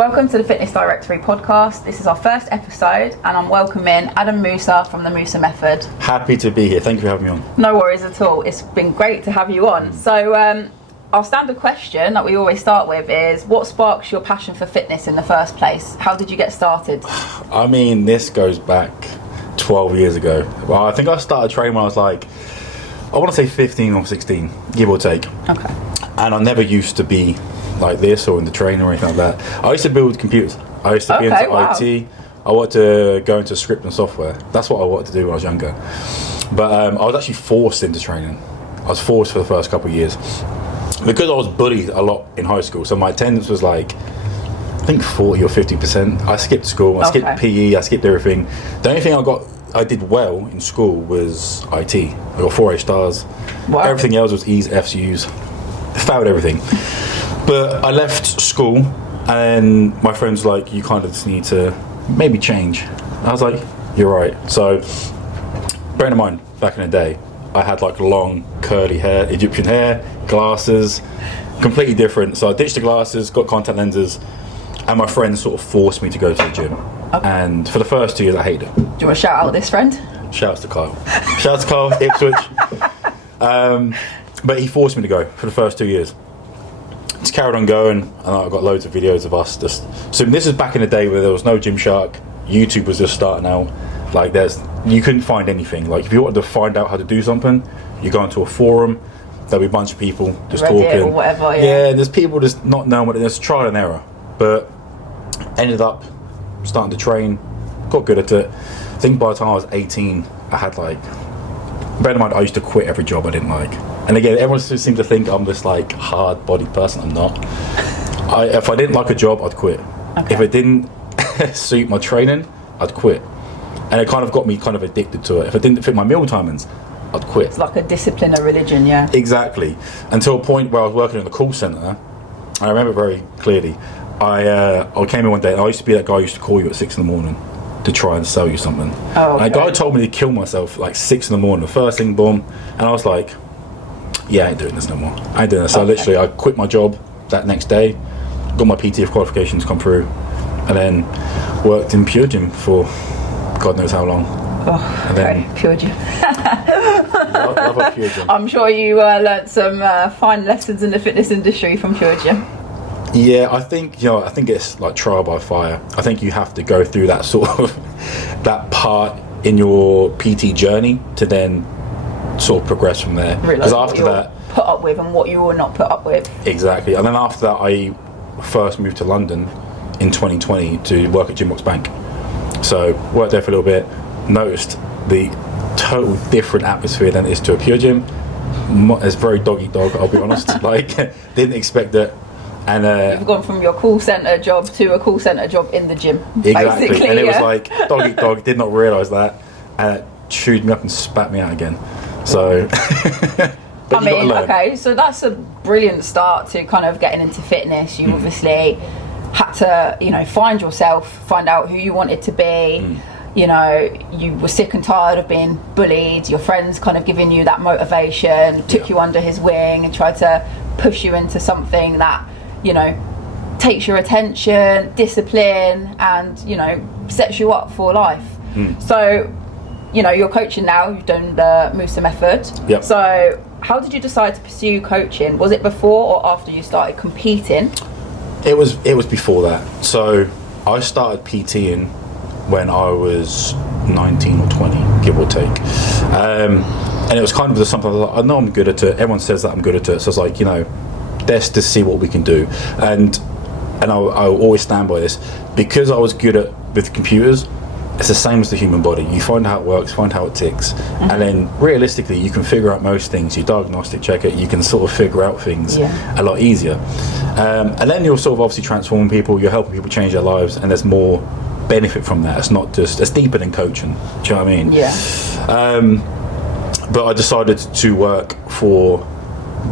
Welcome to the Fitness Directory podcast. This is our first episode and I'm welcoming Adam Moussa from the Moussa Method. Happy to be here. Thank you for having me on. No worries at all. It's been great to have you on. So our standard question that we always start with is, what sparks your passion for fitness in the first place? How did you get started? I mean, this goes back 12 years ago. Well, I think I started training when I was like, I want to say 15 or 16, give or take. Okay. And I never used to be like this or in the training or anything like that. I used to build computers. I used to be into IT. I wanted to go into script and software. That's what I wanted to do when I was younger. But I was actually forced into training. I was forced for the first couple of years. Because I was bullied a lot in high school, so my attendance was like, I think 40 or 50%. I skipped school, I skipped PE, I skipped everything. The only thing I did well in school was IT. I got 4 A stars. Wow. Everything else was E's, F's, U's. Failed everything. But I left school and my friends were like, you kind of just need to maybe change. I was like, you're right. So bearing in mind, back in the day, I had like long curly hair, Egyptian hair, glasses, completely different. So I ditched the glasses, got contact lenses, and my friends sort of forced me to go to the gym. Okay. And for the first 2 years, I hated it. Do you want to shout out this friend? Shouts to Kyle. Shouts to Kyle, Ipswich. But he forced me to go for the first 2 years. Just carried on going, and I got loads of videos of us just. So this is back in the day where there was no Gymshark. YouTube was just starting out. Like you couldn't find anything. Like if you wanted to find out how to do something, you go into a forum. There'll be a bunch of people just Reddit talking. Or whatever, yeah, there's people just not knowing what it is. Trial and error. But ended up starting to train. Got good at it. I think by the time I was 18, I had like. Bear in mind, I used to quit every job I didn't like. And again, everyone seems to think I'm this like hard-bodied person. I'm not. If I didn't like a job, I'd quit. Okay. If it didn't suit my training, I'd quit. And it kind of got me kind of addicted to it. If it didn't fit my meal timings, I'd quit. It's like a discipline, a religion, yeah. Exactly. Until a point where I was working in the call centre. I remember very clearly. I came in one day and I used to be that guy who used to call you at 6 in the morning to try and sell you something. Oh, okay. And a guy told me to kill myself like 6 in the morning, the first thing, boom. And I was like, yeah, I ain't doing this no more. I ain't doing this. So literally I quit my job that next day, got my PTF qualifications come through, and then worked in Pure Gym for God knows how long. Oh, okay, Pure Gym. love a Pure Gym. I'm sure you learnt some fine lessons in the fitness industry from Pure Gym. Yeah, I think it's like trial by fire. I think you have to go through that sort of that part in your PT journey to then sort of progress from there. Because after that, put up with and what you will not put up with. Exactly. And then after that, I first moved to London in 2020 to work at Gymbox Bank. So worked there for a little bit. Noticed the total different atmosphere than it is to a Pure Gym. It's very dog eat dog. I'll be honest. Like didn't expect it. And you've gone from your call centre job to a call centre job in the gym. Exactly. Basically, and it was like dog eat dog. Did not realise that, and it chewed me up and spat me out again. So I mean, okay, so that's a brilliant start to kind of getting into fitness. You obviously had to, find yourself, find out who you wanted to be. You know, you were sick and tired of being bullied. Your friends kind of giving you that motivation, took you under his wing and tried to push you into something that, takes your attention, discipline, and, sets you up for life. So, you're coaching now, you've done the Moussa Method. Yep. So how did you decide to pursue coaching? Was it before or after you started competing? It was before that. So I started PTing when I was 19 or 20, give or take. And it was kind of just something I was like, I know I'm good at it. Everyone says that I'm good at it. So I was like, let's just see what we can do. And I'll always stand by this. Because I was good with computers, it's the same as the human body. You find out how it works, find how it ticks, and then realistically you can figure out most things. You diagnostic check it, you can sort of figure out things a lot easier. And then you're sort of obviously transforming people, you're helping people change their lives, and there's more benefit from that. It's not just, it's deeper than coaching. Do you know what I mean? Yeah. But I decided to work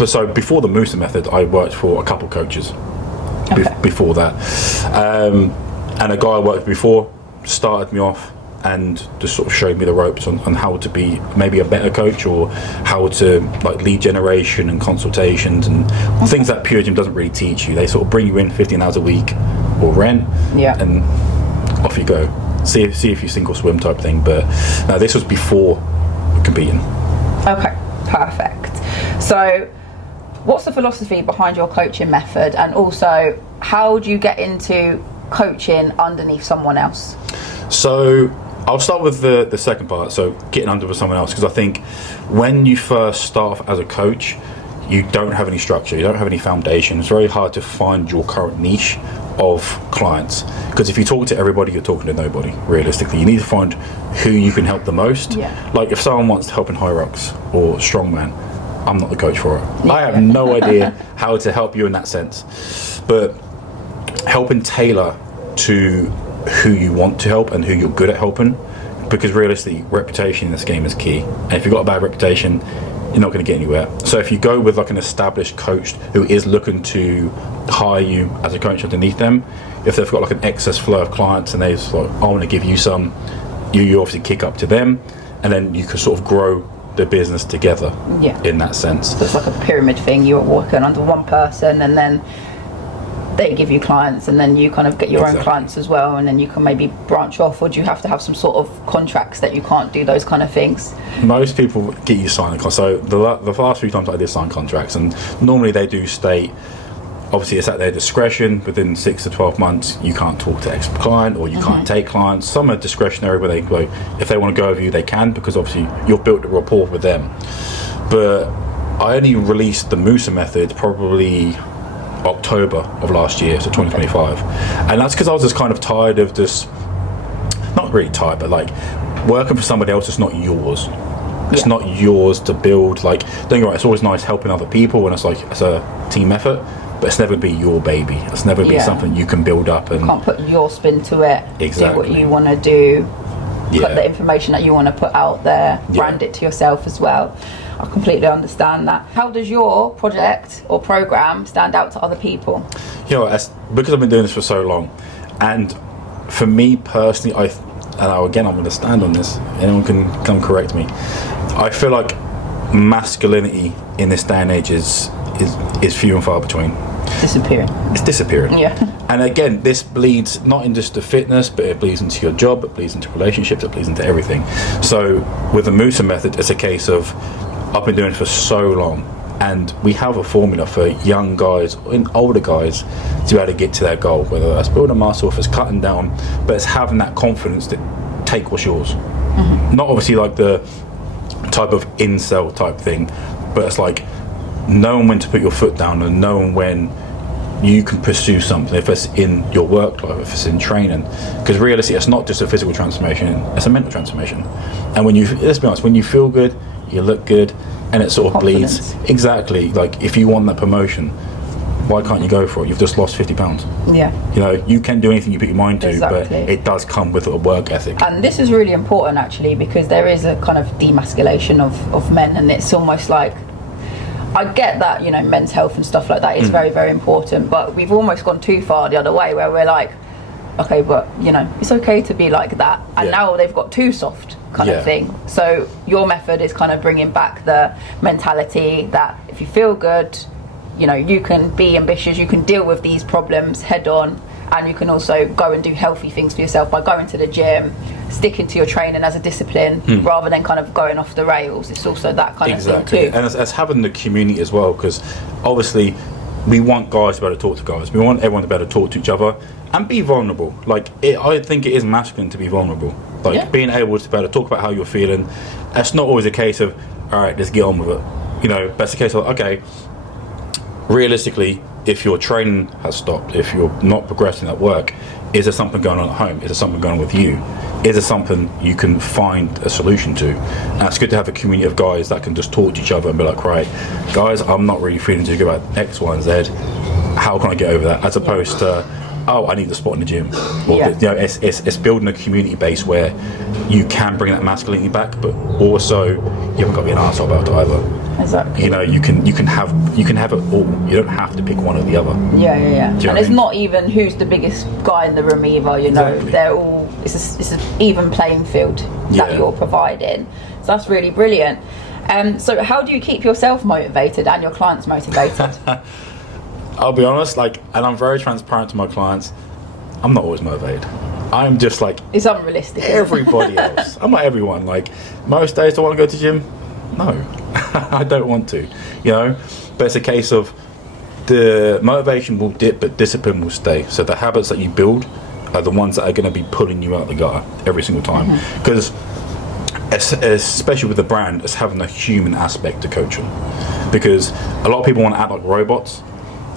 so before the Moussa Method, I worked for a couple coaches before that. And a guy I worked with before started me off and just sort of showed me the ropes on how to be maybe a better coach, or how to like lead generation and consultations and things that Pure Gym doesn't really teach you. They sort of bring you in 15 hours a week, or rent, and off you go. See if you sink or swim type thing. But no, this was before competing. Okay, perfect. So what's the philosophy behind your coaching method, and also how do you get into coaching underneath someone else? So I'll start with the second part, so getting under with someone else, because I think when you first start off as a coach, you don't have any structure, you don't have any foundation. It's very hard to find your current niche of clients, because if you talk to everybody, you're talking to nobody, realistically. You need to find who you can help the most. Like if someone wants to help in high rocks or strongman, I'm not the coach for it. I have no idea how to help you in that sense, but helping tailor to who you want to help and who you're good at helping, because realistically, reputation in this game is key, and if you've got a bad reputation, you're not going to get anywhere. So if you go with like an established coach who is looking to hire you as a coach underneath them, if they've got like an excess flow of clients and they're like, I want to give you some, you obviously kick up to them, and then you can sort of grow the business together in that sense. So it's like a pyramid thing. You're working under one person, and then they give you clients, and then you kind of get your own clients as well, and then you can maybe branch off. Or do you have to have some sort of contracts that you can't do those kind of things? Most people get you signing contracts. So the last few times I did sign contracts, and normally they do state, obviously it's at their discretion, within 6 to 12 months you can't talk to X client, or you can't take clients. Some are discretionary, where they go, if they want to go with you they can, because obviously you've built a rapport with them. But I only released the Moussa Method probably October of last year, so 2025, and that's because I was just kind of tired of just, not really tired, but like working for somebody else that's not yours. It's not yours to build. Like, don't get me wrong, it's always nice helping other people, and it's like it's a team effort, but it's never be your baby. It's never be something you can build up and can't put your spin to it. Exactly. Do what you want to do. Put the information that you want to put out there. Brand it to yourself as well. I completely understand that. How does your project or program stand out to other people? You know, because I've been doing this for so long, and for me personally, I'm going to stand on this. Anyone can come correct me. I feel like masculinity in this day and age is few and far between. Disappearing. It's disappearing. Yeah. And again, this bleeds not in just the fitness, but it bleeds into your job, it bleeds into relationships, it bleeds into everything. So with the Moussa Method, it's a case of, I've been doing it for so long, and we have a formula for young guys and older guys to be able to get to their goal, whether that's building muscle, if it's cutting down, but it's having that confidence to take what's yours. Not obviously like the type of incel type thing, but it's like knowing when to put your foot down and knowing when you can pursue something, if it's in your work life, if it's in training, because realistically it's not just a physical transformation, it's a mental transformation. And when let's be honest, when you feel good, you look good, and it sort of bleeds. Exactly. Like if you want that promotion, why can't you go for it? You've just lost 50 pounds. Yeah. You know, you can do anything you put your mind to, but it does come with a work ethic. And this is really important actually, because there is a kind of demasculation of men, and it's almost like, I get that, you know, men's health and stuff like that is very, very important, but we've almost gone too far the other way, where we're like, okay, but you know, it's okay to be like that, and now they've got too soft kind of thing. So your method is kind of bringing back the mentality that if you feel good, you know, you can be ambitious, you can deal with these problems head on, and you can also go and do healthy things for yourself by going to the gym, sticking to your training as a discipline, rather than kind of going off the rails. It's also that kind of thing too. And it's having the community as well, because obviously we want guys to be able to talk to guys. We want everyone to be able to talk to each other and be vulnerable. Like, I think it is masculine to be vulnerable. Like, being able to be able to talk about how you're feeling. That's not always a case of, all right, let's get on with it. You know, that's a case of, okay, realistically, if your training has stopped, if you're not progressing at work, is there something going on at home? Is there something going on with you? Is there something you can find a solution to? And it's good to have a community of guys that can just talk to each other and be like, right, guys, I'm not really feeling too good about X, Y, and Z. How can I get over that? As opposed to, oh, I need the spot in the gym. Or, you know, it's building a community base where you can bring that masculinity back, but also you haven't got to be an arsehole about it either. Exactly. You know, you can have it all. You don't have to pick one or the other. Yeah. And it's not even who's the biggest guy in the room either. You know, they're all. It's an even playing field that you're providing. So that's really brilliant. So how do you keep yourself motivated and your clients motivated? I'll be honest, and I'm very transparent to my clients. I'm not always motivated. I'm just like it's unrealistic. Everybody else. I'm like everyone. Like most days, do I want to go to the gym? No, I don't want to. You know, but it's a case of the motivation will dip, but discipline will stay. So the habits that you build are the ones that are going to be pulling you out the gutter every single time. Because especially with the brand, it's having a human aspect to coaching. Because a lot of people want to act like robots,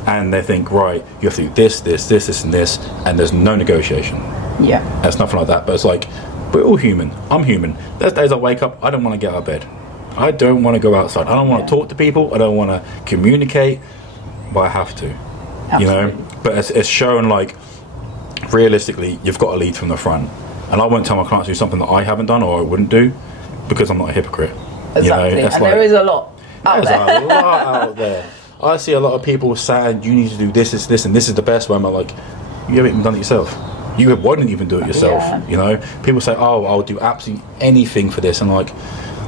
and they think, right, you have to do this, and this, and there's no negotiation. Yeah. It's nothing like that, but it's like, we're all human. I'm human. There's days I wake up, I don't want to get out of bed. I don't want to go outside. I don't want to talk to people. I don't want to communicate, but I have to. Absolutely. You know? But it's shown, like, realistically, you've got to lead from the front. And I won't tell my clients to do something that I haven't done or I wouldn't do, because I'm not a hypocrite. Exactly. You know? And like, there is a lot out there. There's a lot out there. I see a lot of people saying, you need to do this, and this is the best way. I'm like, you haven't even done it yourself. You wouldn't even do it yourself. Yeah. You know, people say, oh, I'll do absolutely anything for this, and like,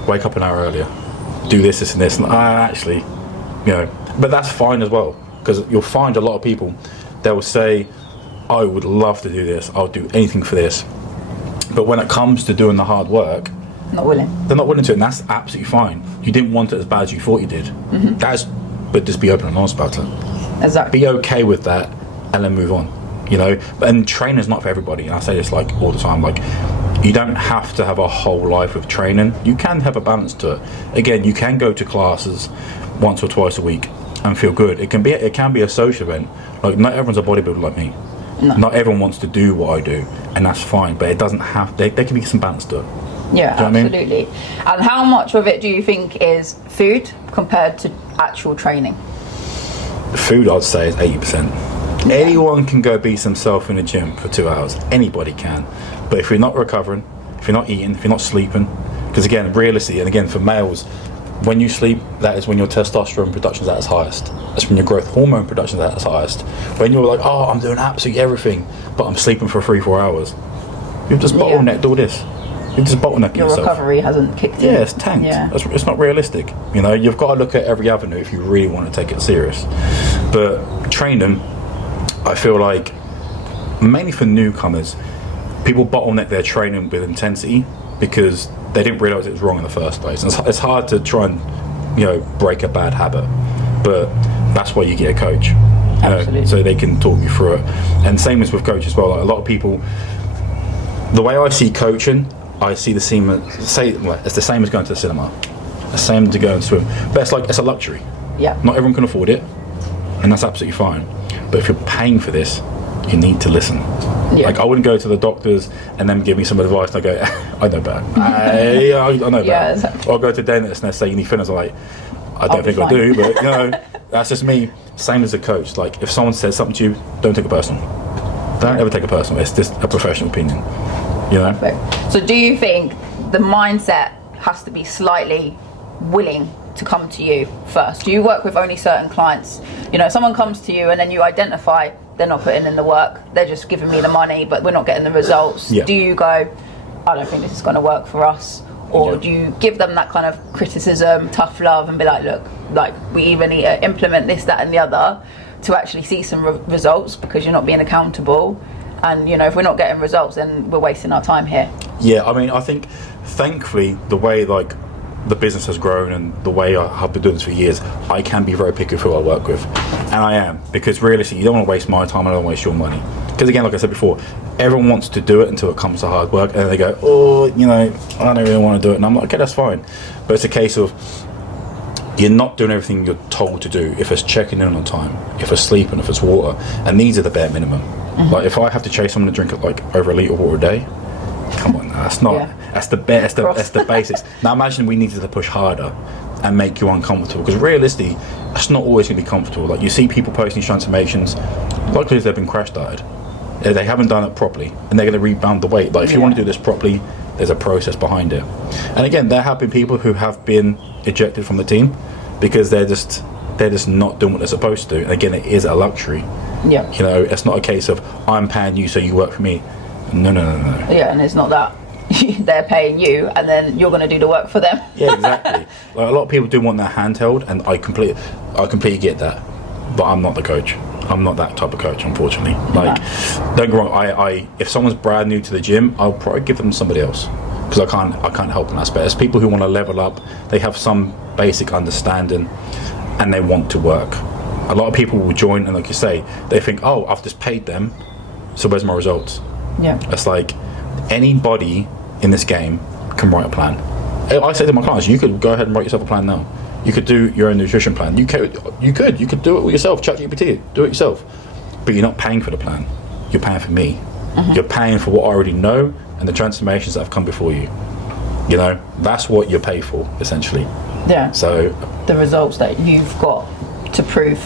wake up an hour earlier, do this, and this, and actually, you know, but that's fine as well, because you'll find a lot of people, they will say, I would love to do this, I'll do anything for this, but when it comes to doing the hard work, not willing. They're not willing to, and that's absolutely fine. You didn't want it as bad as you thought you did. But just be open and honest about it. Exactly. Be okay with that, and then move on. You know, and training's not for everybody. And I say this like all the time. Like, you don't have to have a whole life of training. You can have a balance to it. Again, you can go to classes once or twice a week and feel good. It can be a social event. Like, not everyone's a bodybuilder like me. No. Not everyone wants to do what I do, and that's fine. But it doesn't have. There can be some balance to it. Yeah, absolutely. I mean? And how much of it do you think is food compared to actual training? Food, I'd say, is 80%. Yeah. Anyone can go beat himself in the gym for 2 hours. Anybody can. But if you're not recovering, if you're not eating, if you're not sleeping, because again, realistically, and again, for males, when you sleep, that is when your testosterone production is at its highest. That's when your growth hormone production is at its highest. When you're like, oh, I'm doing absolutely everything, but I'm sleeping for 3-4 hours, you've just bottlenecked all this. You're just bottlenecking yourself. Your recovery hasn't kicked in. Yeah, it's tanked. Yeah. It's not realistic. You know, you've got to look at every avenue if you really want to take it serious. But training, I feel like, mainly for newcomers, people bottleneck their training with intensity because they didn't realise it was wrong in the first place. And it's hard to try and, you know, break a bad habit. But that's why you get a coach. Absolutely. So they can talk you through it. And same as with coach as well. Like, a lot of people, the way I see coaching, I see it's the same as going to the cinema, the same to go and swim, but it's a luxury. Yeah. Not everyone can afford it, and that's absolutely fine. But if you're paying for this, you need to listen. Yeah. Like, I wouldn't go to the doctors and then give me some advice and I go, I know better. I know better. Yeah, exactly. Or I'll go to the dentist and they say you need fillers. I'm like, I don't think I do, but you know, that's just me. Same as a coach. Like, if someone says something to you, don't take it personal. Don't ever take it personal. It's just a professional opinion. You know? Perfect. So do you think the mindset has to be slightly willing to come to you first? Do you work with only certain clients? You know, someone comes to you and then you identify they're not putting in the work, they're just giving me the money, but we're not getting the results. Yeah. Do you go, I don't think this is going to work for us? Or do you give them that kind of criticism, tough love, and be like, look, like, we either need to implement this, that, and the other to actually see some results, because you're not being accountable? And, you know, if we're not getting results, then we're wasting our time here. Yeah, I mean, I think, thankfully, the way, like, the business has grown and the way I have been doing this for years, I can be very picky with who I work with. And I am, because realistically, you don't want to waste my time and I don't want to waste your money. Because again, like I said before, everyone wants to do it until it comes to hard work, and then they go, oh, you know, I don't really want to do it. And I'm like, okay, that's fine. But it's a case of, you're not doing everything you're told to do. If it's checking in on time, if it's sleeping, if it's water, and these are the bare minimum. Like, if I have to chase someone to drink like over a litre of water a day, come on, that's not. Yeah. That's the basics. Now imagine we needed to push harder and make you uncomfortable, because realistically, that's not always going to be comfortable. Like, you see people posting these transformations, likely they've been crash dieted. They haven't done it properly, and they're going to rebound the weight. Like, if you want to do this properly, there's a process behind it. And again, there have been people who have been ejected from the team because they're just not doing what they're supposed to do. And again, it is a luxury. Yeah. You know, it's not a case of, I'm paying you so you work for me. No. Yeah, and it's not that. They're paying you and then you're going to do the work for them. Yeah, exactly. Like, a lot of people do want their hand held, and I completely get that, but I'm not the coach. I'm not that type of coach, unfortunately. Like, don't get me wrong. I if someone's brand new to the gym, I'll probably give them somebody else, because I can't help them. That's better. As people who want to level up, they have some basic understanding, and they want to work. A lot of people will join, and like you say, they think, oh, I've just paid them, so where's my results? Yeah. It's like anybody in this game can write a plan. I say to my clients, you could go ahead and write yourself a plan now. You could do your own nutrition plan. You could do it with yourself. ChatGPT, do it yourself. But you're not paying for the plan. You're paying for me. You're paying for what I already know and the transformations that have come before you. You know, that's what you pay for, essentially. Yeah. So the results that you've got to prove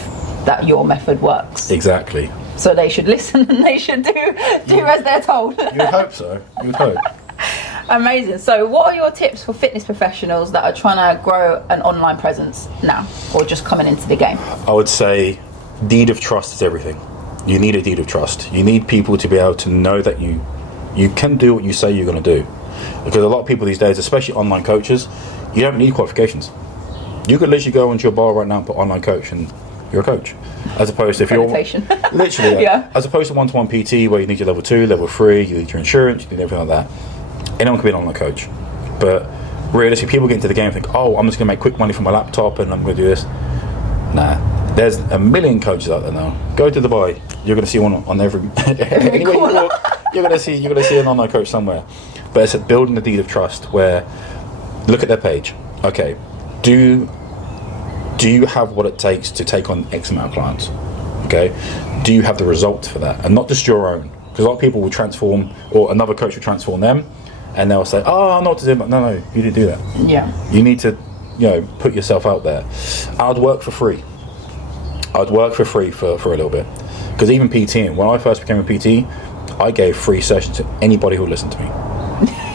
that your method works. Exactly. So they should listen and they should do as they're told. You'd hope so. You'd hope. Amazing. So what are your tips for fitness professionals that are trying to grow an online presence now, or just coming into the game? I would say deed of trust is everything. You need a deed of trust. You need people to be able to know that you can do what you say you're going to do. Because a lot of people these days, especially online coaches, you don't need qualifications. You could literally go onto your bar right now and put online coach and you're a coach. As opposed to if you're literally, as opposed to one-to-one PT where you need your level 2, level 3, you need your insurance, you need everything like that. Anyone can be an online coach, but realistically, people get into the game and think, "Oh, I'm just going to make quick money from my laptop and I'm going to do this." Nah, there's a million coaches out there now. Go to Dubai, you're going to see one on every anywhere you walk. You're going to see an online coach somewhere. But it's building the deed of trust where look at their page. Okay, do you have what it takes to take on X amount of clients? Okay, do you have the results for that, and not just your own? Because a lot of people will transform, or another coach will transform them. And they'll say, "Oh, I know what to do." But no, you didn't do that. Yeah. You need to, put yourself out there. I'd work for free. I'd work for free for a little bit, because even PTing. When I first became a PT, I gave free sessions to anybody who would listen to me.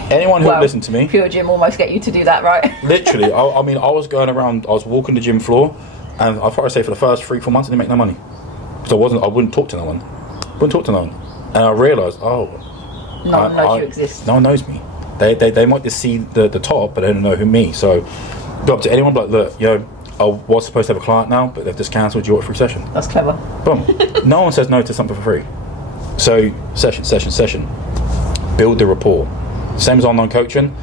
Anyone who would listen to me. Pure Gym almost get you to do that, right? Literally, I mean, I was going around. I was walking the gym floor, and I'd probably say for the first 3-4 months, I didn't make no money. So I wouldn't talk to no one. And I realised, no one knows you exist. No one knows me. They might just see the top, but they don't know who me. So go up to anyone, like, look, I was supposed to have a client now, but they've just cancelled. You want a free session? That's clever. Boom. No one says no to something for free. So session. Build the rapport. Same as online coaching.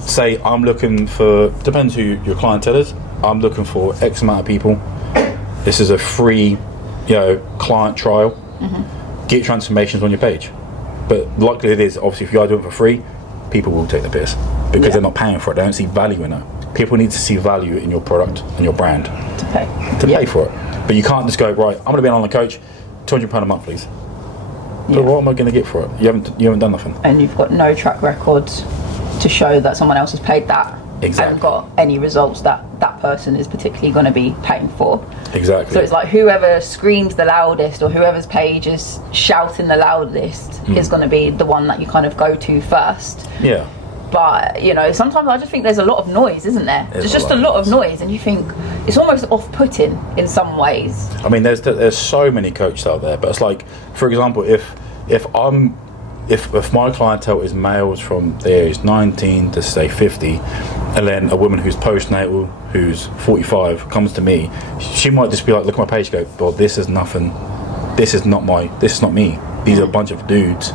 Say I'm looking for, depends who your clientele is. I'm looking for X amount of people. This is a free, client trial. Get transformations on your page. But likely it is, obviously, if you are doing it for free, people will take the piss because they're not paying for it. They don't see value in it. People need to see value in your product and your brand to pay for it. But you can't just go, right, I'm going to be an online coach, £200 a month, please. But what am I going to get for it? You haven't done nothing. And you've got no track records to show that someone else has paid that. Exactly. And got any results that person is particularly going to be paying for. Exactly. So it's like whoever screams the loudest or whoever's page is shouting the loudest is going to be the one that you kind of go to first. Yeah. But, sometimes I just think there's a lot of noise, isn't there? There's just a lot of noise, and you think it's almost off-putting in some ways. I mean, there's so many coaches out there, but it's like, for example, if my clientele is males from the age 19 to say 50, and then a woman who's postnatal, who's 45, comes to me, she might just be like, look at my page, go, well, this is nothing. This is not me. These are a bunch of dudes,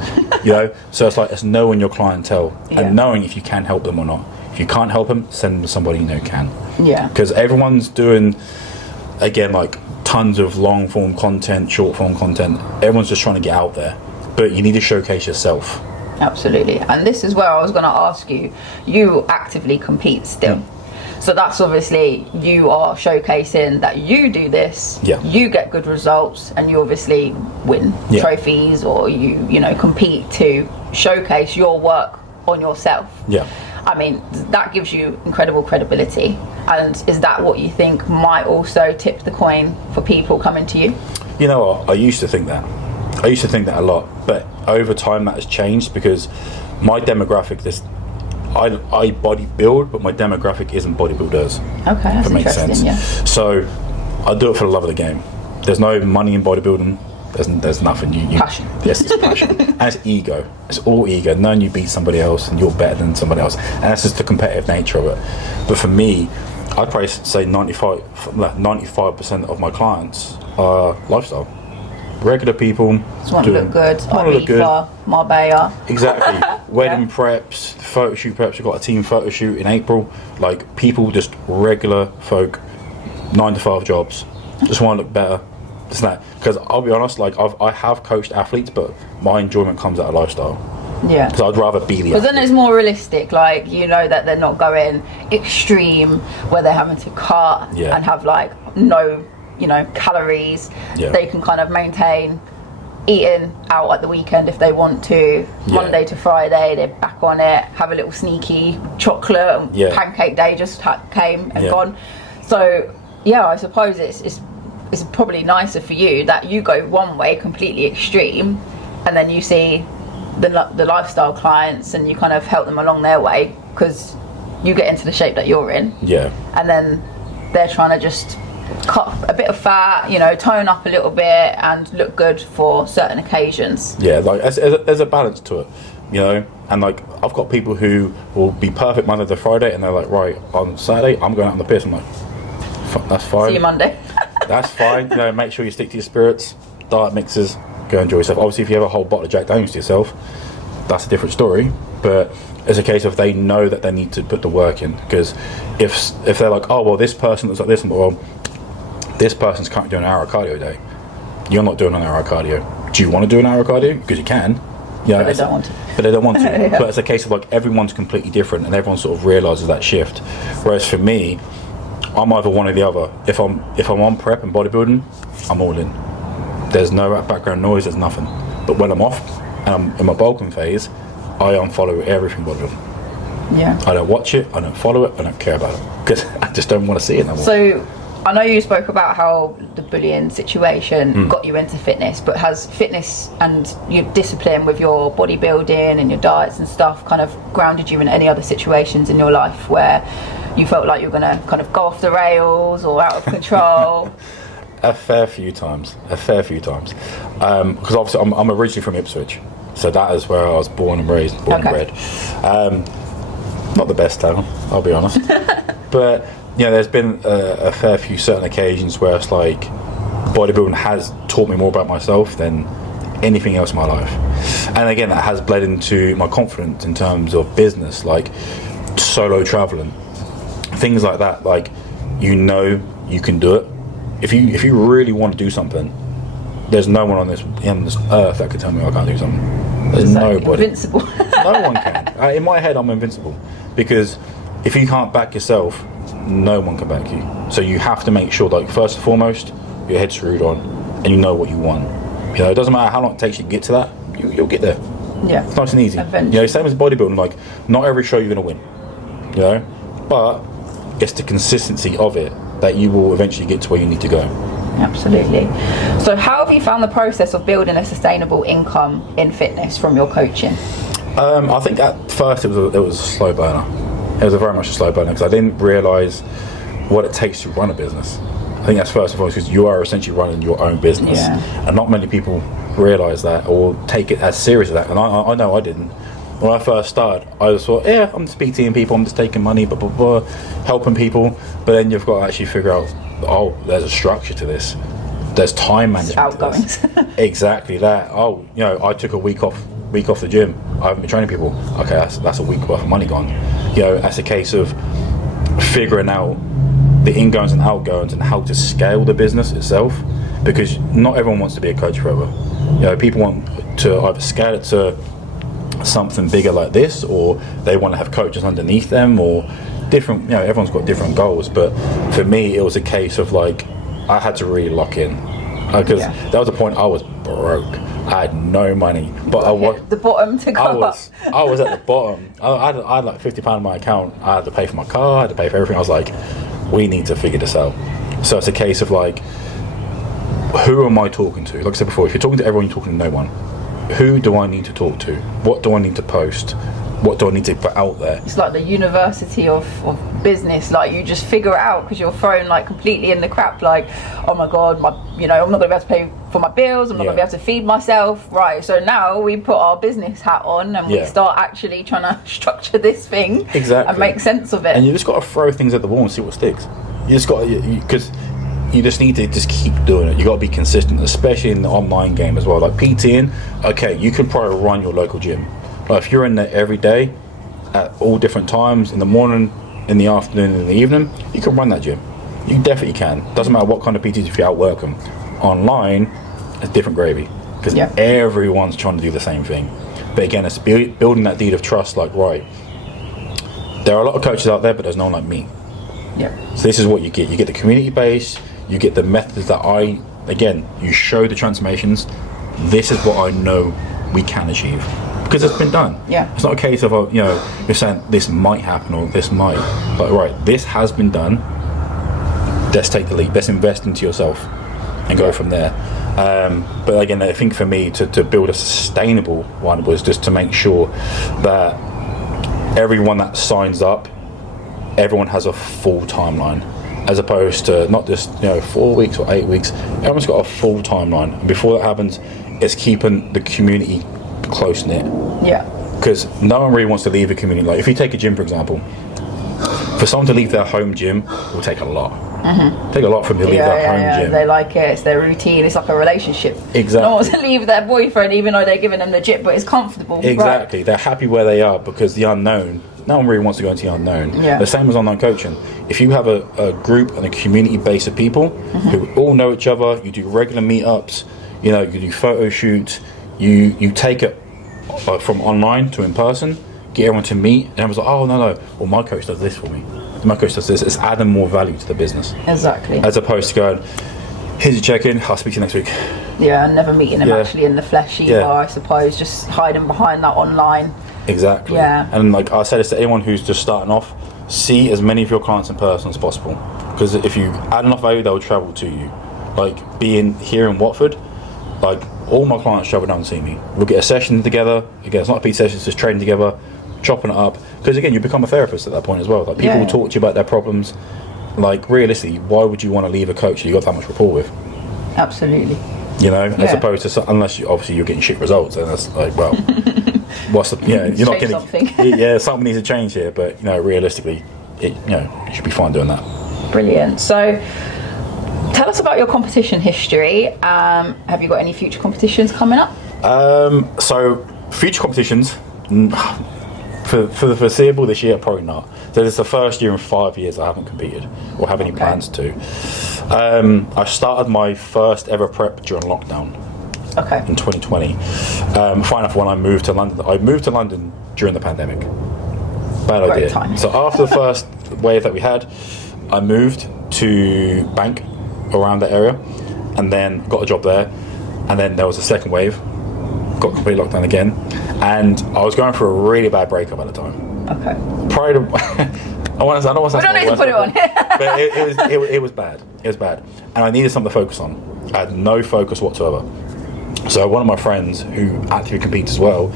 So it's like, it's knowing your clientele and knowing if you can help them or not. If you can't help them, send them to somebody you know can. Yeah. Because everyone's doing, again, like tons of long form content, short form content. Everyone's just trying to get out there, but you need to showcase yourself. Absolutely. And this is where I was going to ask you. You actively compete still. So that's obviously, you are showcasing that you do this, you get good results, and you obviously win trophies, or you compete to showcase your work on yourself. Yeah. I mean, that gives you incredible credibility. And is that what you think might also tip the coin for people coming to you? You know what? I used to think that a lot, but over time that has changed, because my demographic, I bodybuild, but my demographic isn't bodybuilders. Okay, that's interesting. Yeah. So I do it for the love of the game. There's no money in bodybuilding. There's nothing. Passion. Yes, it's passion, and it's ego. It's all ego. Knowing you beat somebody else and you're better than somebody else, and that's just the competitive nature of it. But for me, I'd probably say 95% of my clients are lifestyle. regular people. Just want to look good. Ibiza, Marbella. Exactly. Wedding preps, photo shoot preps. We've got a team photo shoot in April. Like, people, just regular folk, 9 to 5 jobs. Just want to look better. Just that. Because I'll be honest, like, I have coached athletes, but my enjoyment comes out of lifestyle. Yeah. Because I'd rather be the Because then it's more realistic, like, you know that they're not going extreme where they're having to cut and have, like, no, you know, calories. Yeah. They can kind of maintain eating out at the weekend if they want to. Monday to Friday, they're back on it, have a little sneaky chocolate and pancake day just came and gone. So, yeah, I suppose it's probably nicer for you that you go one way, completely extreme, and then you see the lifestyle clients and you kind of help them along their way because you get into the shape that you're in, and then they're trying to just cut a bit of fat, you know, tone up a little bit and look good for certain occasions. Like there's a balance to it, you know. And like, I've got people who will be perfect Monday to Friday and they're like, right, on Saturday I'm going out on the piss. I'm like, that's fine, see you Monday. That's fine, you know. Make sure you stick to your spirits, diet mixes, go enjoy yourself. Obviously, if you have a whole bottle of Jack Daniels to yourself, that's a different story. But it's a case of they know that they need to put the work in. Because if they're like, oh well, this person looks like this, well, this person's currently doing an hour of cardio a day. You're not doing an hour of cardio. Do you want to do an hour of cardio? Because you can. Yeah, but they don't want to. But they don't want to. But it's a case of like, everyone's completely different, and everyone sort of realises that shift. Whereas for me, I'm either one or the other. If I'm on prep and bodybuilding, I'm all in. There's no background noise, there's nothing. But when I'm off and I'm in my bulking phase, I unfollow everything bodybuilding. Yeah. I don't watch it, I don't follow it, I don't care about it. Because I just don't want to see it no more. So, I know you spoke about how the bullying situation got you into fitness, but has fitness and your discipline with your bodybuilding and your diets and stuff kind of grounded you in any other situations in your life where you felt like you were going to kind of go off the rails or out of control? A fair few times. Because obviously I'm originally from Ipswich, so that is where I was born and raised, and bred. Not the best town, I'll be honest. But you know, there's been a fair few certain occasions where it's like bodybuilding has taught me more about myself than anything else in my life. And again, that has bled into my confidence in terms of business, like solo traveling, things like that. Like, you know, you can do it. If you really want to do something, there's no one on this earth that can tell me I can't do something. There's nobody. Invincible. No one can. In my head, I'm invincible, because if you can't back yourself, no one can back you. So you have to make sure, like, first and foremost, your head's screwed on and you know what you want. You know, it doesn't matter how long it takes you to get to that, you'll get there. Yeah. It's nice and easy. Eventually. You know, same as bodybuilding, like, not every show you're going to win. You know? But it's the consistency of it that you will eventually get to where you need to go. Absolutely. So how have you found the process of building a sustainable income in fitness from your coaching? I think at first it was a slow burner. It was very much a slow burner because I didn't realise what it takes to run a business. I think that's first and foremost because you are essentially running your own business, and not many people realise that or take it as serious as that. And I know I didn't. When I first started, I just thought, yeah, I'm just PTing people, I'm just taking money, blah, blah, blah, helping people. But then you've got to actually figure out, oh, there's a structure to this. There's time management to this. Exactly that. Oh, you know, I took a week off the gym. I haven't been training people. Okay, that's a week worth of money gone. You know, that's a case of figuring out the ingoings and outgoings and how to scale the business itself, because not everyone wants to be a coach forever. You know, people want to either scale it to something bigger like this, or they want to have coaches underneath them, or different, you know, everyone's got different goals. But for me, it was a case of like, I had to really lock in, because that was the point I was broke. I had no money, but I was the bottom to go up. I was at the bottom. I had like £50 in my account. I had to pay for my car, I had to pay for everything. I was like, we need to figure this out. So it's a case of like, who am I talking to? Like I said before, if you're talking to everyone, you're talking to no one. Who do I need to talk to? What do I need to post? What do I need to put out there? It's like the university of business. Like, you just figure it out because you're thrown like completely in the crap. Like, oh my god, I'm not going to be able to pay for my bills. I'm not going to be able to feed myself. Right. So now we put our business hat on and we start actually trying to structure this thing and make sense of it. And you just got to throw things at the wall and see what sticks. You just got to, because you just need to just keep doing it. You got to be consistent, especially in the online game as well. Like PTing, okay, you can probably run your local gym. But if you're in there every day at all different times, in the morning, in the afternoon, in the evening, you can run that gym. You definitely can. Doesn't matter what kind of PTs, if you outwork them. Online, it's different gravy, because everyone's trying to do the same thing. But again, it's building that deed of trust. Like, right, there are a lot of coaches out there, but there's no one like me. So this is what you get. You get the community base. You get the methods that you show the transformations. This is what I know we can achieve, because it's been done. It's not a case of you're saying this might happen or this might. But right, this has been done. Let's take the lead. Let's invest into yourself and go from there. But again, I think for me to build a sustainable one was just to make sure that everyone that signs up, everyone has a full timeline, as opposed to not just 4 weeks or 8 weeks. Everyone's got a full timeline, and before that happens, it's keeping the community close knit. Because no one really wants to leave a community. Like if you take a gym for example, for someone to leave their home gym will take a lot. Take a lot from them to leave their home gym. They like it. It's their routine. It's like a relationship. Exactly. No one wants to leave their boyfriend, even though they're giving them the jip, but it's comfortable. Exactly. Right? They're happy where they are, because the unknown. No one really wants to go into the unknown. The same as online coaching. If you have a group and a community base of people who all know each other, you do regular meetups, you do photo shoots, you take it from online to in person, get everyone to meet, and everyone's like, oh no, well my coach does this for me. My coach does this. It's adding more value to the business. Exactly. As opposed to going, here's your check-in, I'll speak to you next week. And never meeting them actually in the flesh either, I suppose, just hiding behind that online. Exactly. And like I said, it's to anyone who's just starting off, see as many of your clients in person as possible, because if you add enough value, they'll travel to you. Like being here in Watford, like all my clients travel down to see me. We'll get a session together. Again, it's not a PT session, it's just training together, chopping it up, because again, you become a therapist at that point as well. Like people will talk to you about their problems. Like realistically, why would you want to leave a coach you got that much rapport with? Absolutely. As opposed to unless you're getting shit results, and that's like, well, what's the you're not getting something. Something needs to change here, but realistically, you should be fine doing that. Brilliant. So tell us about your competition history. Have you got any future competitions coming up? So future competitions for the foreseeable this year, probably not. So this is the first year in 5 years I haven't competed or have any plans to. I started my first ever prep during lockdown. In 2020. Funny enough, when I moved to London during the pandemic. Bad idea. Time. So after the first wave that we had, I moved to Bank, around that area, and then got a job there, and then there was a second wave, got complete lockdown again, and I was going through a really bad breakup at the time. Prior to I don't want to put it on but it was bad. It was bad, and I needed something to focus on. I had no focus whatsoever. So one of my friends who actively competes as well,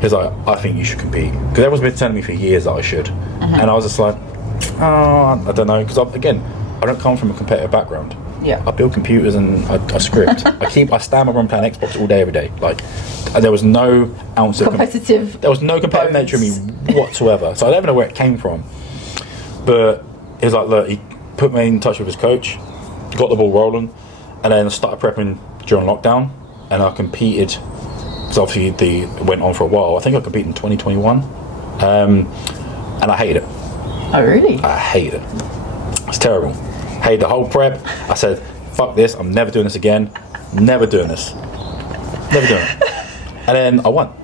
he's like, I think you should compete, because everyone's been telling me for years that I should, and I was just like, I don't know, because I don't come from a competitive background. I build computers and I script. I stand around playing Xbox all day, every day. Like there was no ounce of competitive. There was no competitive nature in me whatsoever. So I don't even know where it came from. But he was like, look, he put me in touch with his coach, got the ball rolling, and then started prepping during lockdown. And I competed, because obviously it went on for a while. I think I competed in 2021, and I hated it. Oh really? I hated it. It's terrible. Hated the whole prep. I said, fuck this, I'm never doing this again. Never doing this. Never doing it. And then I won.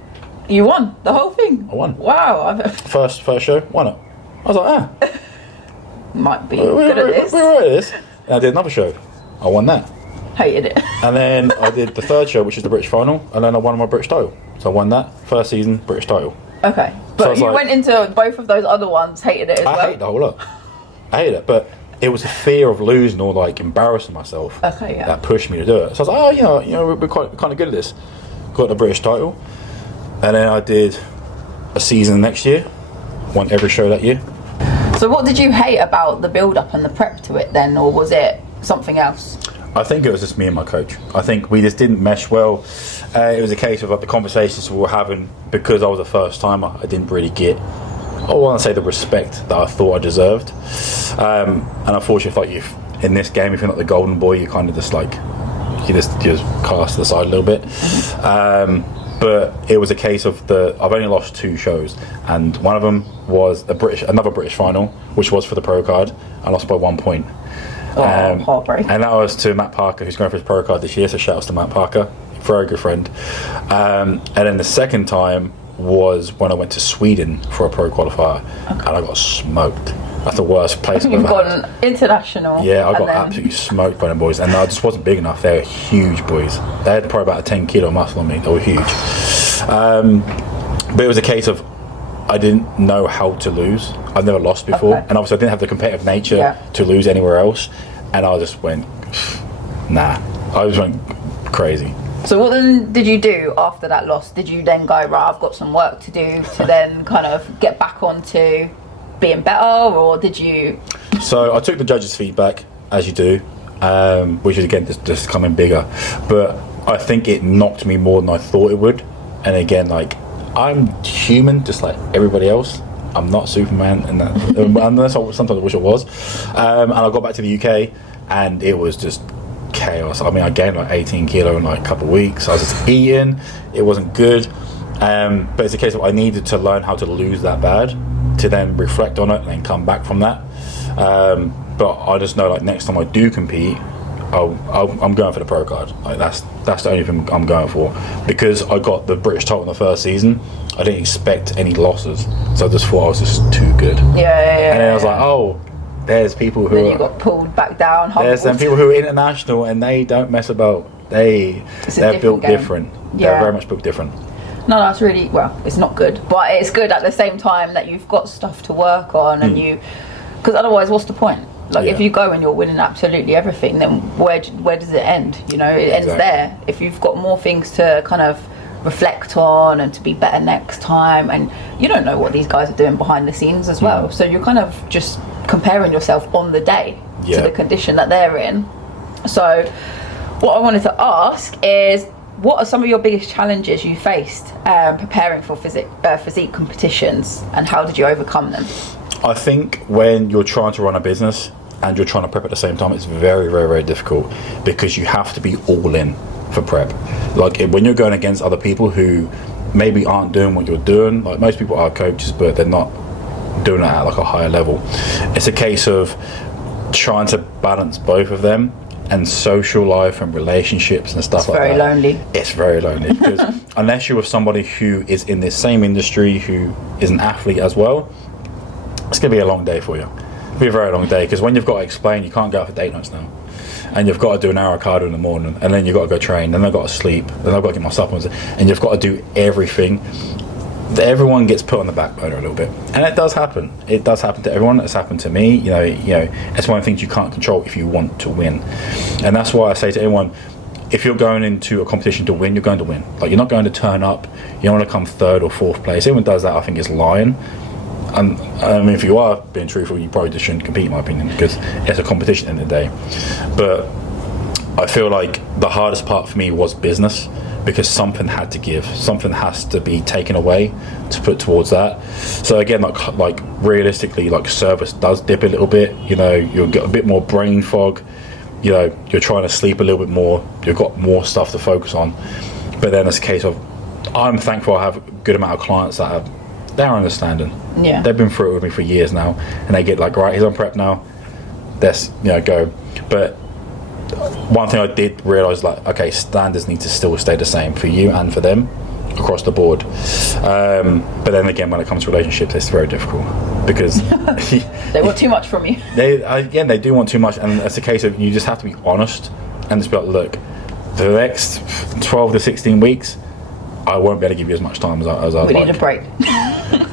You won the whole thing? I won. Wow. First show, won it. I was like, might be good at this. We're right at this. And I did another show. I won that. Hated it. And then I did the third show, which is the British final, and then I won my British title. So I won that first season British title. Okay. But so you went into both of those other ones, hated it as well? I hated the whole lot. I hated it, but it was the fear of losing or like embarrassing myself that pushed me to do it. So I was like, we're kind of good at this. Got the British title, and then I did a season next year, won every show that year. So what did you hate about the build-up and the prep to it then, or was it something else? I think it was just me and my coach. I think we just didn't mesh well. It was a case of like the conversations we were having, because I was a first timer, I didn't really get, I want to say, the respect that I thought I deserved. And unfortunately, in this game, if you're not the golden boy, you kind of just like you just cast to the side a little bit. But it was a case of I've only lost 2 shows, and one of them was another British final, which was for the pro card. I lost by 1 point. Heartbreak. And that was to Matt Parker, who's going for his pro card this year, so shout outs to Matt Parker, very good friend. And then the second time was when I went to Sweden for a pro qualifier, and I got smoked. That's the worst place I've ever You've had. gone international. Yeah, I got absolutely smoked by them boys, and I just wasn't big enough. They were huge boys. They had probably about a 10 kilo muscle on me. They were huge. But it was a case of I didn't know how to lose. I've never lost before, and obviously I didn't have the competitive nature to lose anywhere else, and I just went, nah. I just went crazy. So what then did you do after that loss? Did you then go, right, I've got some work to do to then kind of get back onto being better, or did you? So I took the judges' feedback, as you do, which is again just coming bigger. But I think it knocked me more than I thought it would. And again, like, I'm human, just like everybody else. I'm not Superman, and unless sometimes I wish I was. And I got back to the UK, and it was just chaos. I mean, I gained like 18 kilo in like a couple of weeks. I was just eating. It wasn't good. But it's a case of I needed to learn how to lose that bad, to then reflect on it and then come back from that. But I just know, like, next time I do compete, I'm going for the pro card. Like, that's the only thing I'm going for, because I got the British title in the first season. I didn't expect any losses, so I just thought I was just too good. Yeah. And then I was like, oh, there's people who then you got pulled back down. There's some people who are international and they don't mess about. They're built different. Yeah. They're very much built different. No, that's really, well, it's not good, but it's good at the same time that you've got stuff to work on, and because otherwise, what's the point? Like, if you go and you're winning absolutely everything, then where does it end? You know, it ends there. If you've got more things to kind of reflect on and to be better next time, and you don't know what these guys are doing behind the scenes as well, so you're kind of just comparing yourself on the day to the condition that they're in. So what I wanted to ask is, what are some of your biggest challenges you faced preparing for physique competitions, and how did you overcome them? I think when you're trying to run a business and you're trying to prep at the same time, it's very, very, very difficult, because you have to be all in for prep. Like, when you're going against other people who maybe aren't doing what you're doing, like, most people are coaches, but they're not doing it at like a higher level. It's a case of trying to balance both of them, and social life and relationships and stuff like that. It's very lonely. It's very lonely, because unless you're with somebody who is in this same industry, who is an athlete as well, it's going to be a long day for you. It'll be a very long day, because when you've got to explain, you can't go out for date nights now, and you've got to do an hour of cardio in the morning, and then you've got to go train, then I've got to sleep, then I've got to get my supplements, and you've got to do everything. Everyone gets put on the back burner a little bit, and it does happen. It does happen to everyone. It's happened to me. You know, it's one of the things you can't control if you want to win, and that's why I say to anyone, if you're going into a competition to win, you're going to win. Like, you're not going to turn up. You don't want to come 3rd or 4th place. Anyone does that, I think, is lying. And I mean, if you are being truthful, you probably just shouldn't compete, in my opinion, because it's a competition at the end of the day. But I feel like the hardest part for me was business, because something had to give, something has to be taken away to put towards that. So again, like realistically, like, service does dip a little bit. You know, you'll get a bit more brain fog. You know, you're trying to sleep a little bit more. You've got more stuff to focus on. But then it's a case of, I'm thankful I have a good amount of clients that they're understanding. Yeah, they've been through it with me for years now, and they get like, right, he's on prep now. Let's go. But one thing I did realise, like, okay, standards need to still stay the same for you and for them across the board. But then again, when it comes to relationships, it's very difficult, because they want too much from you. They do want too much, and it's a case of you just have to be honest and just be like, look, for the next 12 to 16 weeks, I won't be able to give you as much time as I'd like. We need a break.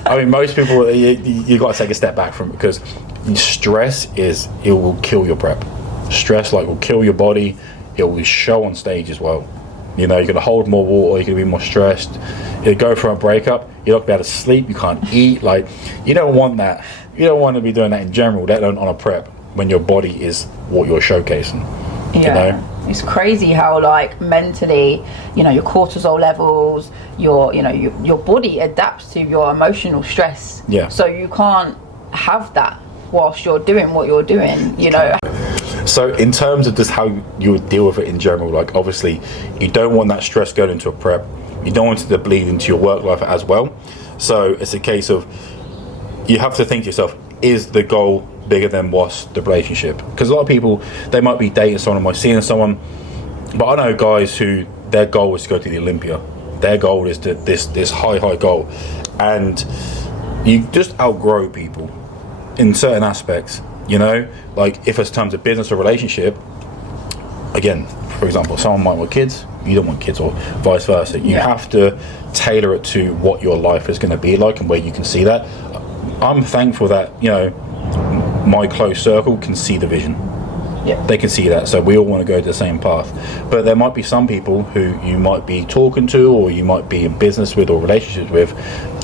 I mean, most people, you got to take a step back from it, because stress it will kill your prep. Stress, like, will kill your body. It will show on stage as well. You know, you're going to hold more water, you're going to be more stressed. You go for a breakup, you're not going to be able to sleep, you can't eat. Like, you don't want that. You don't want to be doing that in general, let alone on a prep, when your body is what you're showcasing. Yeah. You know? It's crazy how, like, mentally, you know, your cortisol levels, your body adapts to your emotional stress. Yeah. So you can't have that whilst you're doing what you're doing, you know. So in terms of just how you would deal with it in general, like obviously you don't want that stress going into a prep. You don't want it to bleed into your work life as well. So it's a case of you have to think to yourself, is the goal bigger than what's the relationship? Because a lot of people, they might be dating someone, might seeing someone, but I know guys who their goal is to go to the Olympia. Their goal is to this high goal, and you just outgrow people in certain aspects. You know, like if it's terms of business or relationship. Again, for example, someone might want kids, you don't want kids, or vice versa. You have to tailor it to what your life is going to be like and where you can see that. I'm thankful that, you know, my close circle can see the vision. Yeah. They can see that, so we all want to go the same path. But there might be some people who you might be talking to, or you might be in business with or relationships with,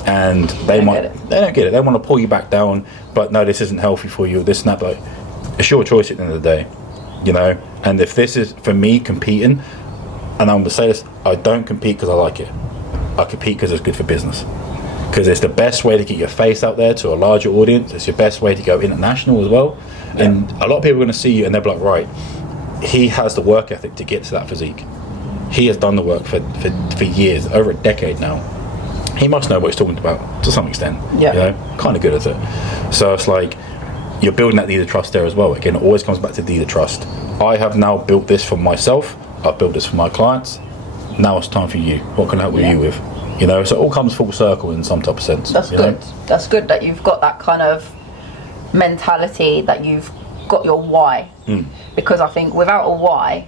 and they don't get it. They want to pull you back down, but no, this isn't healthy for you, this and that. But it's your choice at the end of the day, you know. And if this is for me competing, and I'm going to say this, I don't compete because I like it. I compete because it's good for business, because it's the best way to get your face out there to a larger audience. It's your best way to go international as well. And a lot of people are going to see you and they'll be like, right, he has the work ethic to get to that physique. He has done the work for years, over a decade now. He must know what he's talking about to some extent. You know, kind of good at it. So it's like you're building that dealer trust there as well. Again, it always comes back to dealer trust. I have now built this for myself. I've built this for my clients. Now it's time for you. What can I help you with? You know, so it all comes full circle in some type of sense. That's good. That's good that you've got that kind of mentality, that you've got your why. Because I think without a why,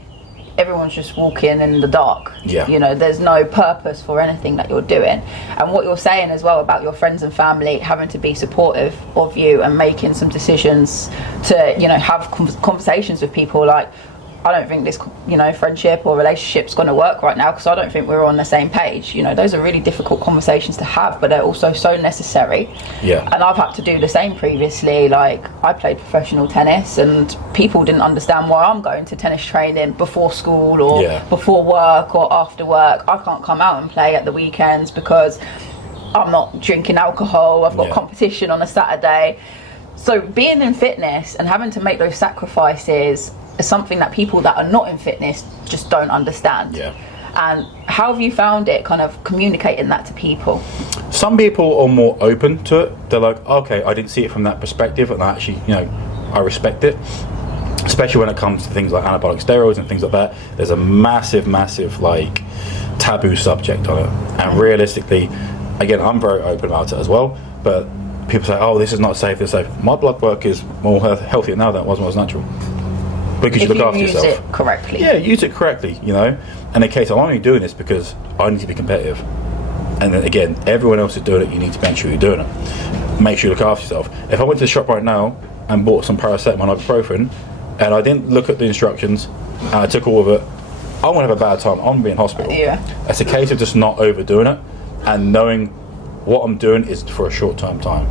everyone's just walking in the dark. You know, there's no purpose for anything that you're doing. And what you're saying as well about your friends and family having to be supportive of you and making some decisions to, you know, have conversations with people like, I don't think this, you know, friendship or relationship's going to work right now because I don't think we're on the same page. You know, those are really difficult conversations to have, but they're also so necessary. And I've had to do the same previously. Like, I played professional tennis and people didn't understand why I'm going to tennis training before school or before work or after work. I can't come out and play at the weekends because I'm not drinking alcohol. I've got competition on a Saturday. So being in fitness and having to make those sacrifices is something that people that are not in fitness just don't understand. And how have you found it kind of communicating that to people? Some people are more open to it. They're like, okay, I didn't see it from that perspective, and I actually, you know, I respect it. Especially when it comes to things like anabolic steroids and things like that. There's a massive like taboo subject on it. And realistically, again, I'm very open about it as well, but people say, oh, this is not safe, this is safe. My blood work is more healthier now than it was when I was natural. Because you look after yourself. Use it correctly. Use it correctly, you know. And in case I'm only doing this because I need to be competitive. And then again, everyone else is doing it, you need to make sure you're doing it. Make sure you look after yourself. If I went to the shop right now and bought some paracetamol and ibuprofen, and I didn't look at the instructions, and I took all of it, I'm going to have a bad time. I'm going to be in hospital. It's a case of just not overdoing it and knowing what I'm doing is for a short-term time.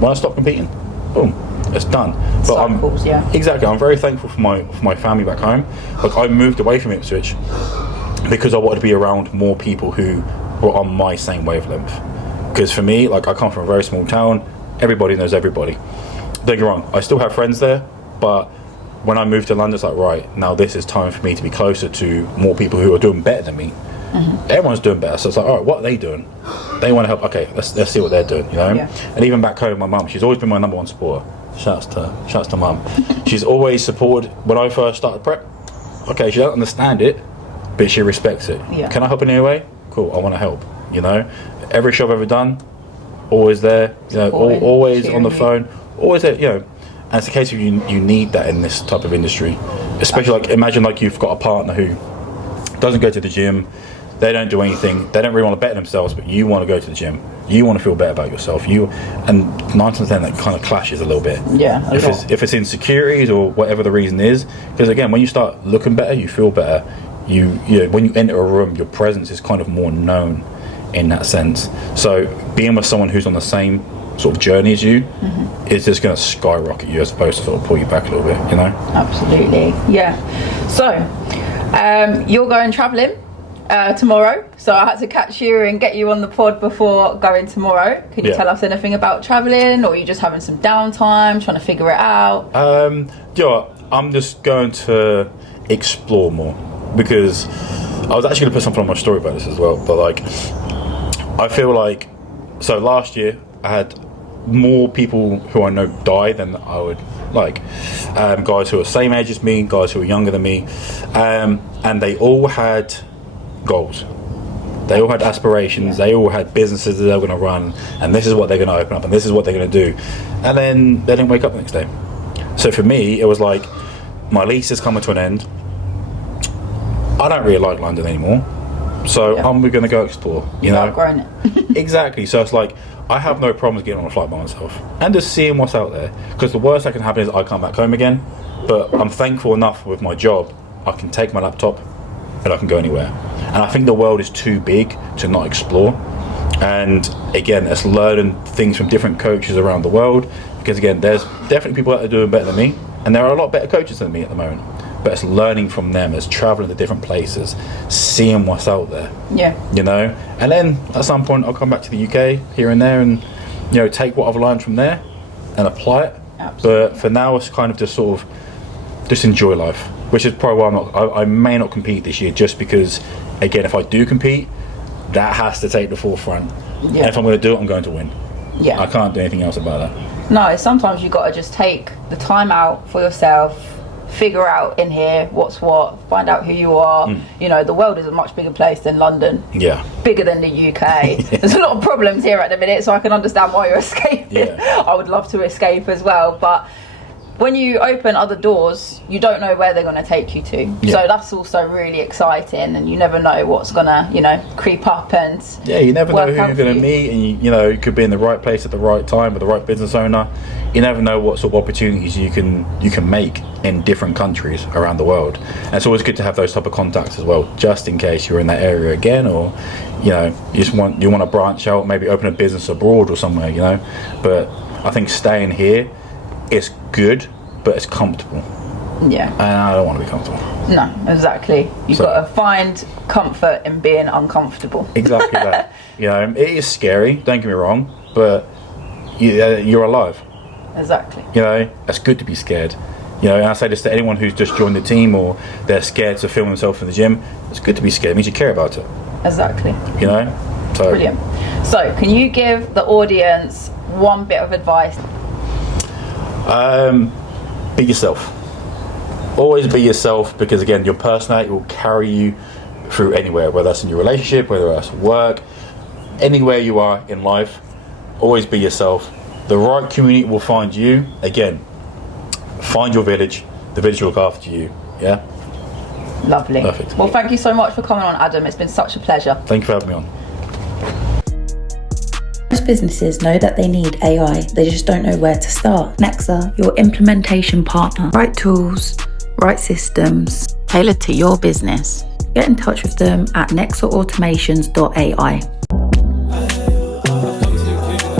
When I stop competing, boom, it's done. But exactly, I'm very thankful for my family back home. Like, I moved away from Ipswich because I wanted to be around more people who were on my same wavelength. Because for me, like, I come from a very small town, everybody knows everybody. Don't get me wrong, I still have friends there, but when I moved to London, it's like, right, now this is time for me to be closer to more people who are doing better than me. Everyone's doing better, so it's like, all right, what are they doing? They want to help. Okay, let's see what they're doing, you know. And even back home, my mum, she's always been my number one supporter. Shouts to mum. She's always supported when I first started prep. Okay, she doesn't understand it, but she respects it. Can I help in any way? Cool, I want to help. You know, every show I've ever done, always there. You know, always on the phone, always there. You know, and it's a case of you need that in this type of industry, especially like imagine like you've got a partner who doesn't go to the gym. They don't do anything. They don't really want to better themselves, but you want to go to the gym. You want to feel better about yourself. And 9 times 10 that kind of clashes a little bit. If it's insecurities or whatever the reason is, because again, when you start looking better, you feel better. You know, when you enter a room, your presence is kind of more known in that sense. So being with someone who's on the same sort of journey as you is just going to skyrocket you as opposed to sort of pull you back a little bit. You know. Absolutely. So you're going travelling tomorrow, so I had to catch you and get you on the pod before going tomorrow. Can you tell us anything about travelling, or are you just having some downtime, trying to figure it out? I'm just going to explore more, because I was actually going to put something on my story about this as well, but like, I feel like, so last year I had more people who I know die than I would like. Guys who are same age as me, guys who are younger than me, and they all had goals. They all had aspirations. They all had businesses that they were going to run, and this is what they're going to open up, and this is what they're going to do. And then they didn't wake up the next day. So for me, it was like, my lease is coming to an end. I don't really like London anymore, so I'm going to go explore. You know, outgrown it. Exactly. So it's like, I have no problems getting on a flight by myself and just seeing what's out there. Because the worst that can happen is I come back home again. But I'm thankful enough with my job, I can take my laptop and I can go anywhere. And I think the world is too big to not explore. And again, it's learning things from different coaches around the world. Because again, there's definitely people that are doing better than me, and there are a lot better coaches than me at the moment. But it's learning from them, it's traveling to different places, seeing what's out there. Yeah. You know, and then at some point I'll come back to the UK here and there, and you know, take what I've learned from there and apply it. Absolutely. But for now, it's kind of just sort of just enjoy life, which is probably why I may not compete this year, just because again, if I do compete, that has to take the forefront. Yeah. And if I'm going to do it, I'm going to win. Yeah. I can't do anything else about that. No, sometimes you've got to just take the time out for yourself, figure out in here what's what, find out who you are. You know, the world is a much bigger place than London. Yeah. Bigger than the UK. There's a lot of problems here at the minute, so I can understand why you're escaping. Yeah. I would love to escape as well, but when you open other doors, you don't know where they're going to take you to. Yeah. So that's also really exciting, and you never know what's going to, you know, creep up and you never know who you're going to meet, and you know, you could be in the right place at the right time with the right business owner. You never know what sort of opportunities you can make in different countries around the world. And it's always good to have those type of contacts as well, just in case you're in that area again, or you know, you want to branch out, maybe open a business abroad or somewhere, you know. But I think staying here, it's good, but it's comfortable. Yeah. And I don't want to be comfortable. No, exactly. You've got to find comfort in being uncomfortable. Exactly that. You know, it is scary, don't get me wrong, but you're alive. Exactly. You know, it's good to be scared. You know, and I say this to anyone who's just joined the team or they're scared to film themselves in the gym. It's good to be scared. It means you care about it. Exactly. You know? So. Brilliant. So, can you give the audience one bit of advice? Be yourself. Always be yourself, because again, your personality will carry you through anywhere, whether that's in your relationship, whether that's work, anywhere you are in life. Always be yourself. The right community will find you. Again, find your village. The village will look after you. Yeah. Lovely. Perfect. Well, thank you so much for coming on, Adam. It's been such a pleasure. Thank you for having me on. Most businesses know that they need AI, they just don't know where to start. Nexa, your implementation partner. Right tools, right systems, tailored to your business. Get in touch with them at nexaautomations.ai.